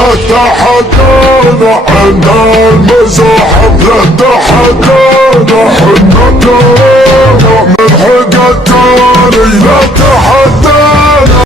لا تحدانا حنا المزاحم لا تحدانا حنا ترانا من حق التاني لا تحدانا.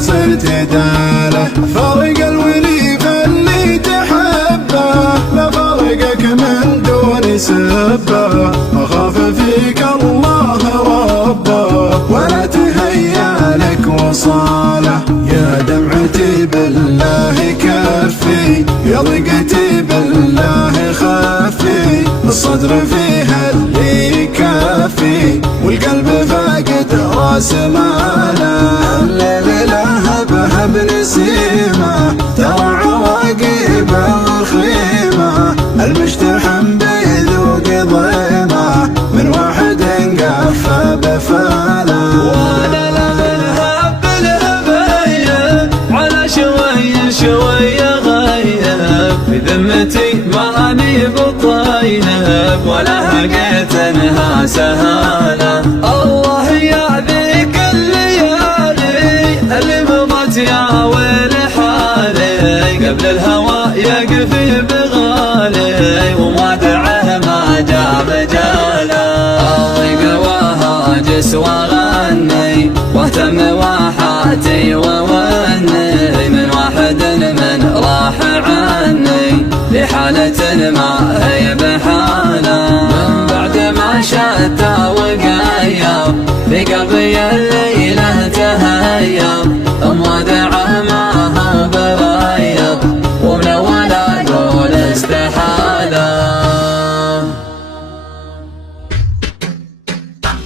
صرت داله فرق الولي فاللي تحبه لا فرقك من دون سبه اخاف فيك الله ربه ولا تهيأ لك وصاله يا دمعتي بالله كفي يا ضيقتي بالله خفي الصدر فيها اللي يكفي والقلب فاقد راس ماله بنسيمه ترى عواقب الخيمه المجتحم بيذوق ضيمه من واحد انقفى بفاله وانا لمنها بالهبايب على شوي شوي غيب في ذمتي ماني بطيب ولا هقيت انها سهاله. الله يا ذيك الليالي اللي مضت يا ويل حالي قبل الهوى يقفي بغالي وما دعه ما جاء مجاله. الضيق وهاجس واغني واهتم واحاتي ووني من واحد من راح عني لحالة ما هي بحاله من بعد ما شتى وقيب في قلبي الليلة تهيب ما دعا ما هو بريب ومن اول اقول استحاله.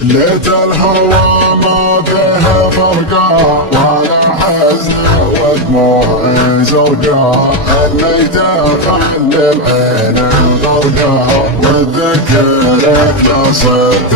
ليت الهوى ما فيها فرقة ولا حزن ودموع زرقاء اللي خلي العين غرقاء وتذكرك لا صرت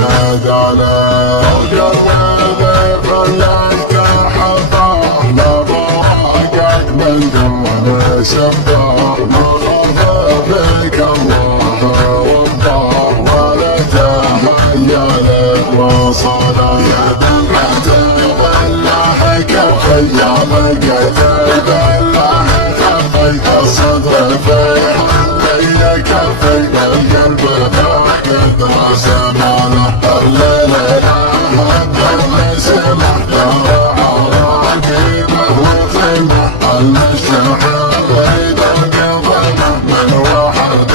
داله القلب خليك حفاه لا براقك من دون سفاه مخاف بك الله والله ولا تهيأ لك وصله يا دمعة بالله كفي يا بقيت بالله خفيت الصدر في حلي كفي بالقلب فاقد راس ماله الليل اللي سمح له عراقبه وخيمه المجتمع يدق ظلمه من واحد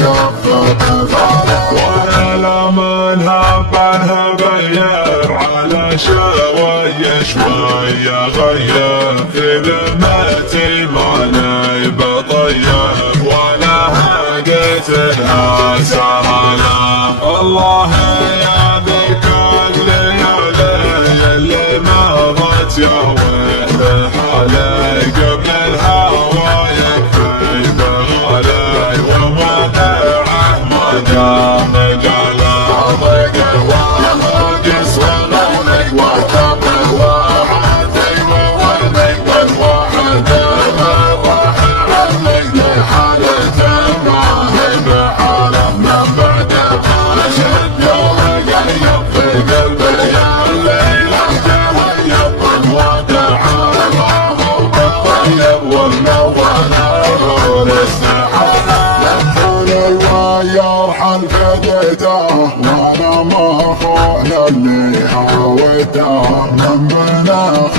يقفل بفاله. وانا لمنها بنغير على شوي شوي غير في ذمتي ماني بطيب ولا هقيت انها سهله. الله يا ذيك الليالي اللي مضت يا ويل حالي قبل الهوى يكفي بغالي وما دعه ما جاء مجاله. ضيق وهاجس وغني واهتم واحاتي ووني من واحد راح عني لحالة ما هي بحاله من بعد ما شد وقيب في قلبي الليلة تهيب ودعا ما هو بالطيب والمول اقول استحاله. لحن الواير حن فديته وانا ما اخون اللي هويته من بين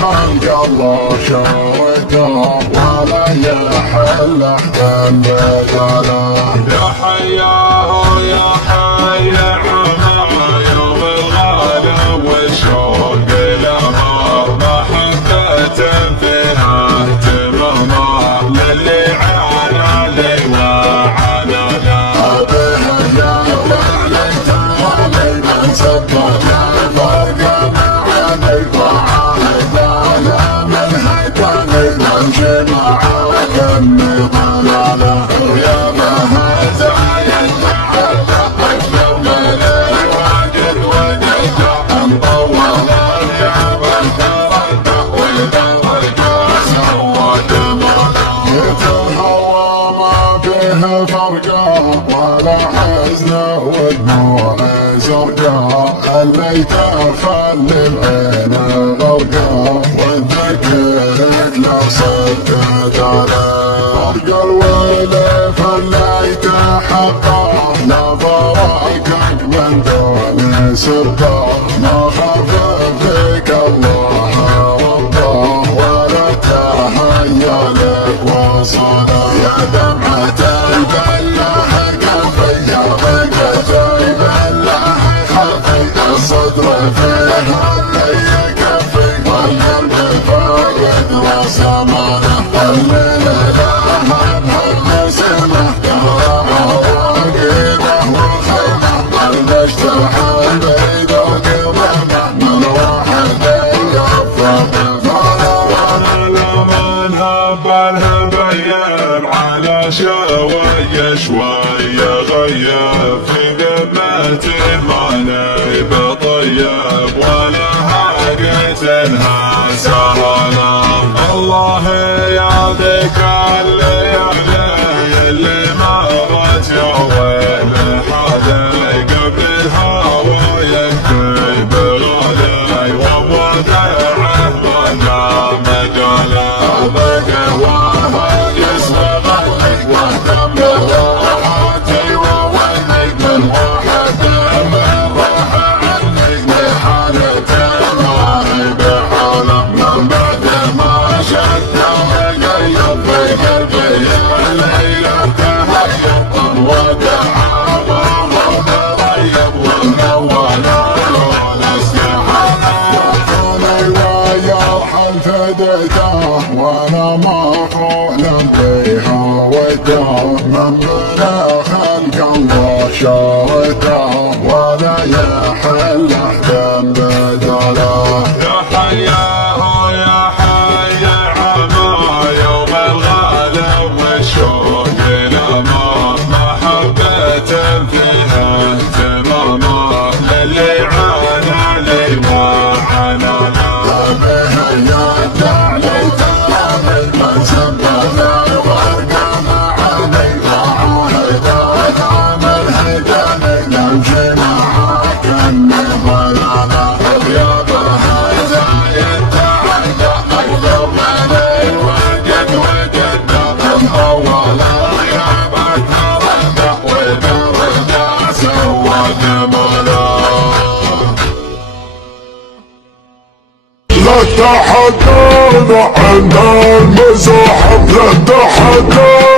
خلق الله شويته ولا يحل احد بداله. يا حياه يا حي عماه يوم الغالب والشوق الامار محبة فيها اهتمامه للي عانى لي وعانى له. بها يا ليت الهوى من سبب يا فرقة معاني ضاعت لا من هيتني من جمع وكم ضل فيه فرقة ولا حزنه ودموع زرقاء اللي تخلي العين غرقاء والذكر لو صدت عليه فرق الولف اللي تحقق لا فراقك من دون سرقة ما خاف فيك الله ربه ولا تهيأ لك وصله يا دمعة البله كفي يا ضيقة البله خفي الصدر فيها اللي كفي والقلب فاقد وسمانه الليل لها مسمه دهرها واقيده وخيمه المجتمع بعيد وقضمه من واحد يفرق بالهبيان على شوية شوية غيب في ذمة ما نيب طيب ولا حاجتها سهلة الله يا ذيك الليالي اللي مرت يا ويل حالي قبل الهوى ينكي بغالي ووداعه ولا مجاله وانا مفروح بيها وده من بلا خلق الله شاهده ولا يحل احد بدله يا حياه يا حي عما يوم الغلا والشوق لما محبة فيها اهتماما للي عانى لي وعانى لا تحكم عن المزاحم لا تحكم